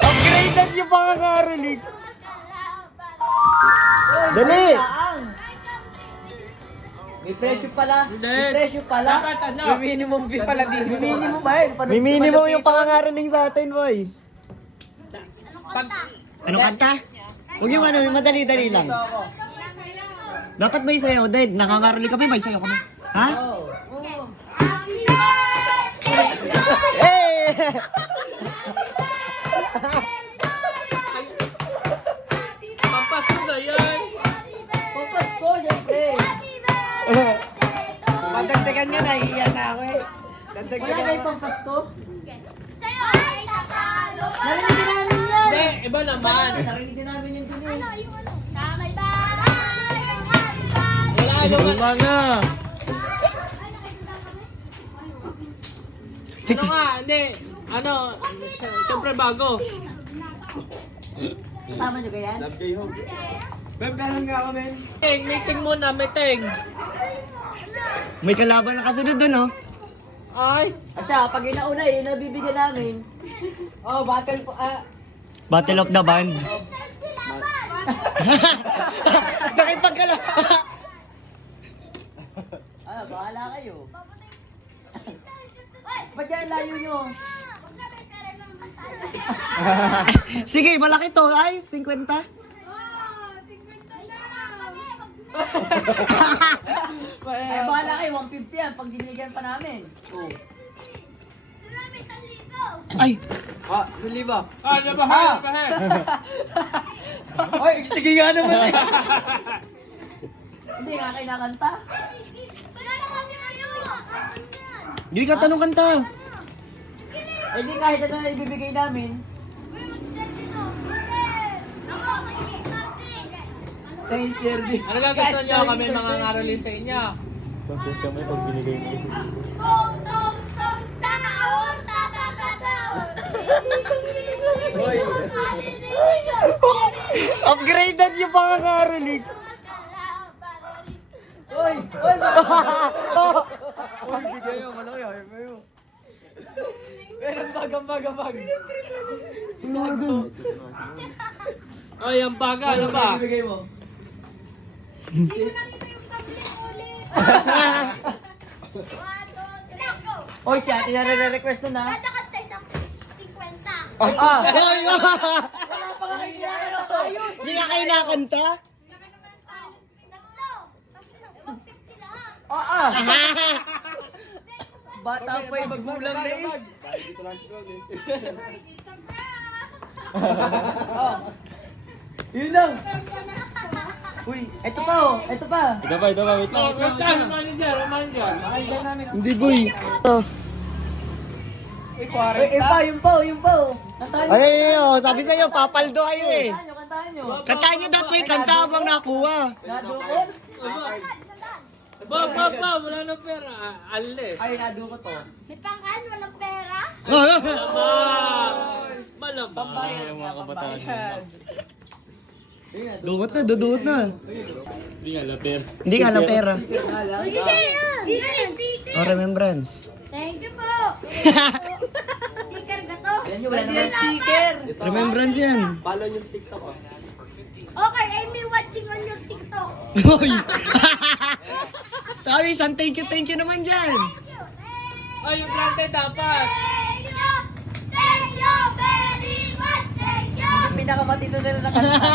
Upgraded yung pangangaroling. Dali! May presyo pala. Hindi. May presyo pala. Dapat ano? May minimum fee pala dito. May minimum ba yun? May minimum yung pangangaroling sa atin, boy. Pag, Ano kanta? Huwag yung ano, yung madali-dali lang. Dapat may sayo, Dad. Nangangaroling kami, may sayo kami. Ha? Eh! pampasko na yan. Pampasko, syempre. Madagdagan nga, nahihiyan na ako eh. Wala kayo pampasko? Narinig din namin yan. Hindi, iba naman. Narinig din namin yung ganyan. Wala naman. Mga! Ano nga, hindi. Ano, siyempre bago. Kasama nyo ganyan? Ting, meeting muna, meeting. May kalaban na kasunod dun, oh. Ay, Asya, pag inauna yun, nabibigyan namin. Oh, battle po. Battle of the Band. Nakipagkala. Bahala kayo. Ba't yan layo nyo? Sige, malaki to. Ay, 50. Ay, bahala kayo, 150 yan, pag dinigyan pa namin. Ay, ano ba ha? Ay, sige nga naman eh. Hindi nga kinakanta. hindi ka tanong kanta. Eh di kahit ano na ibibigay namin. Thanks, Jerdy. Ano gagawin niyo kami mga ngaralin sa inyo? Upgraded yung pangangaroling. Oy! Oy! Oy, bigay mo, malaki, ayaw mo. Meron bag. Ay, ang baga, ano ba? Bigay mo. Hindi ko nakita yung tablet ulit. Oy, si ate na re-request na na. Katakas tayo sa 50. Wala pa nga kayo kinakanta. Ayos! Hindi ka kayo nakanta? Tatlo. 150 lahat. Bata pa yung magbulang na eh. Yun lang. Uy, eto pa oh. Eto pa. Oh, basta, manager. Makalitan namin. Hindi, boy. Oh. Yun pa oh. Kantahan nyo. Ay, oh, sabi sa'yo, papaldo kayo eh. Kantahan nyo. Kantahan nyo dapat, boy. Kanta habang nakuha. Nadukot? Ba, wala na pera. Alis. Ay, nadukot to. May pangkaan, walang pera. Malamang. Pambayad. Mga kabataan. Dukot na, dudukot na. Hindi nga, lapir. Hindi ka lang pera. Sige yan. Sticker. Oh, remembrance. Thank you po. Sticker na to. Alam nyo, wala naman sticker. Remembrance yan. Okay, I'm watching on your TikTok. Hoy! Sabi, isang thank you naman dyan. Ay, yung plante dapat. Thank you very much. Thank you. Pinakamatino nila na kanta.